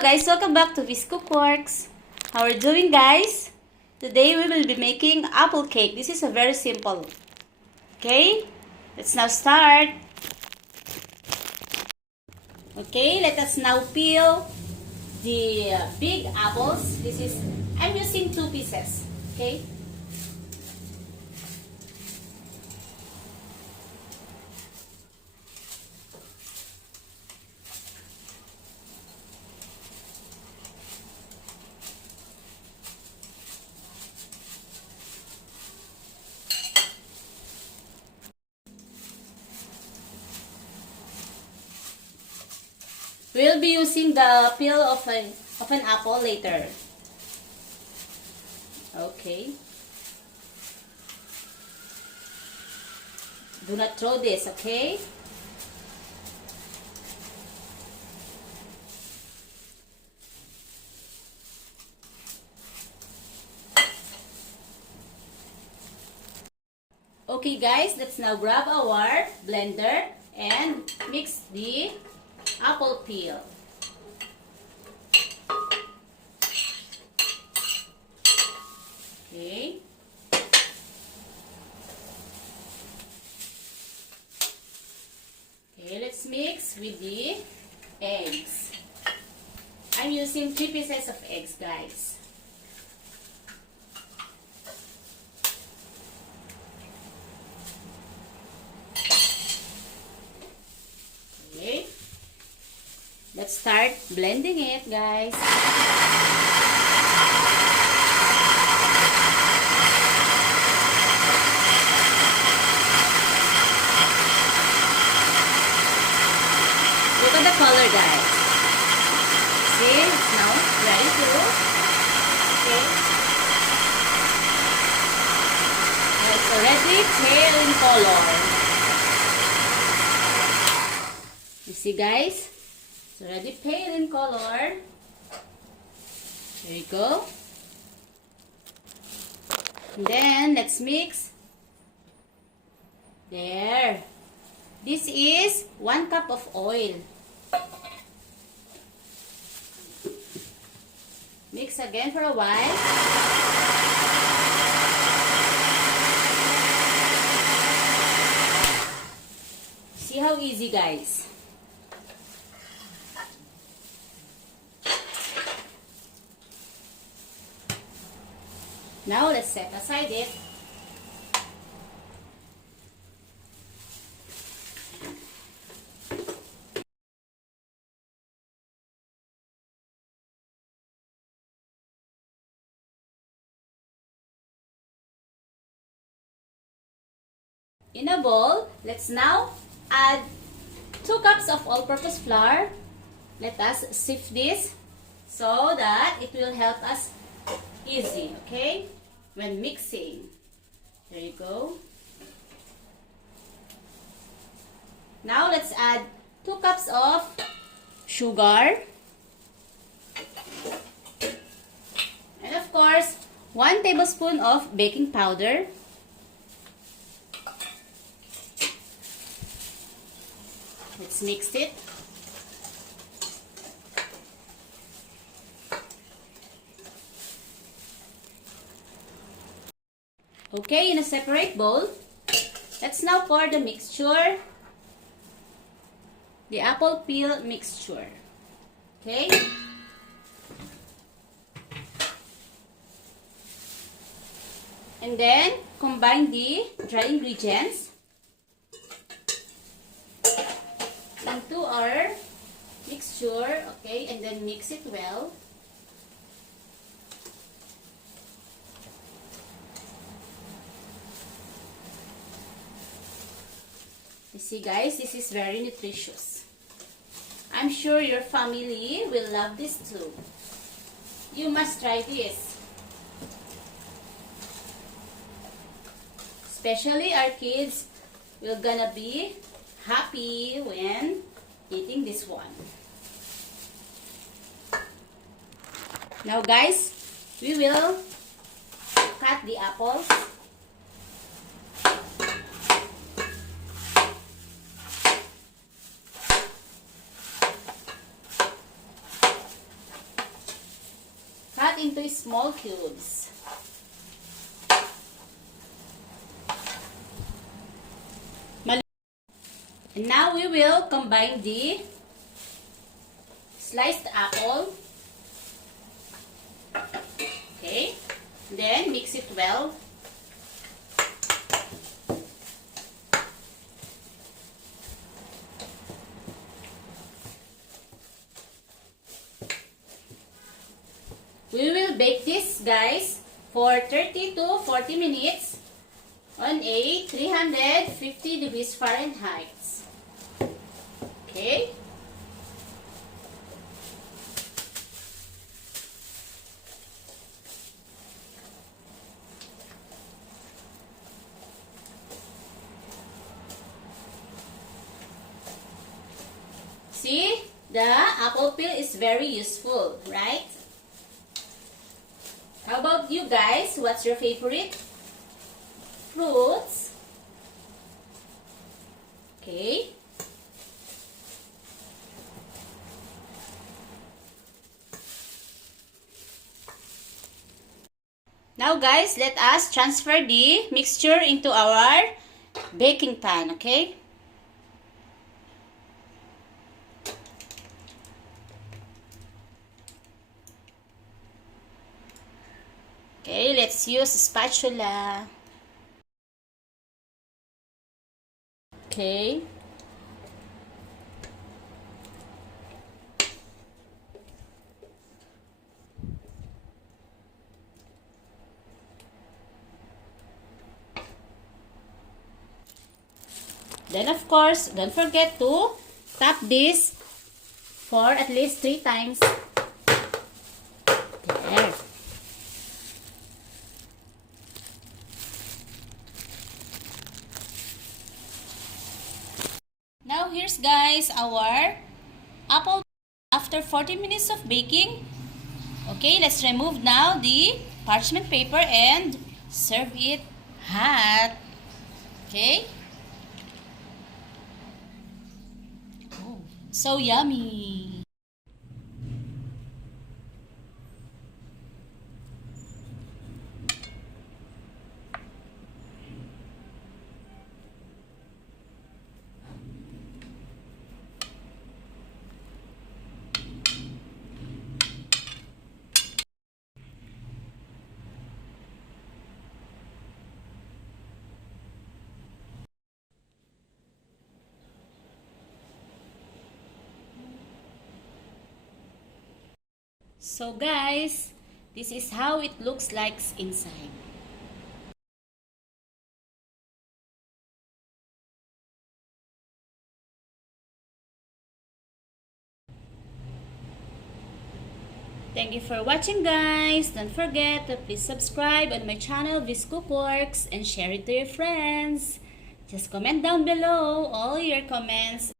Hello guys, welcome back to Cookworks. How are you doing guys? Today we will be making apple cake. This is a very simple. Okay, let's now start. Okay, let us now peel the big apples. I'm using 2 pieces. Okay. We'll be using the peel of an apple later. Okay. Do not throw this, okay? Okay guys, let's now grab our blender and mix the apple peel. Okay. Okay, let's mix with the eggs. I'm using 3 pieces of eggs, guys. Okay. Let's start blending it, guys. Look at the color, guys. See, it's now ready to. Okay. It's already pale in color. You see, guys? It's already pale in color. There you go. And then let's mix. There. This is 1 cup of oil. Mix again for a while. See how easy, guys. Now let's set aside it. In a bowl, let's now add 2 cups of all-purpose flour. Let us sift this so that it will help us easy, okay? When mixing. There you go. Now let's add 2 cups of sugar. And of course, 1 tablespoon of baking powder. Let's mix it. Okay, in a separate bowl, let's now pour the mixture, the apple peel mixture. Okay? And then, combine the dry ingredients into our mixture, okay, and then mix it well. You see guys, this is very nutritious. I'm sure your family will love this too. You must try this. Especially our kids will gonna be happy when eating this one. Now guys, we will cut the apples. small cubes. And now we will combine the sliced apple. Okay, then mix it well. We will bake this, guys, for 30 to 40 minutes on a 350 degrees Fahrenheit. Okay. See, the apple peel is very useful, right? How about you guys? What's your favorite fruits? Okay. Now guys, let us transfer the mixture into our baking pan, okay? Okay, let's use a spatula. Okay. Then of course, don't forget to tap this for at least 3 times. There. Now here's guys our apple after 40 minutes of baking. Okay, let's remove now the parchment paper and serve it hot. Okay. Oh, so yummy. So guys, this is how it looks like inside. Thank you for watching guys. Don't forget to please subscribe on my channel, this Cookworks, and share it to your friends. Just comment down below all your comments.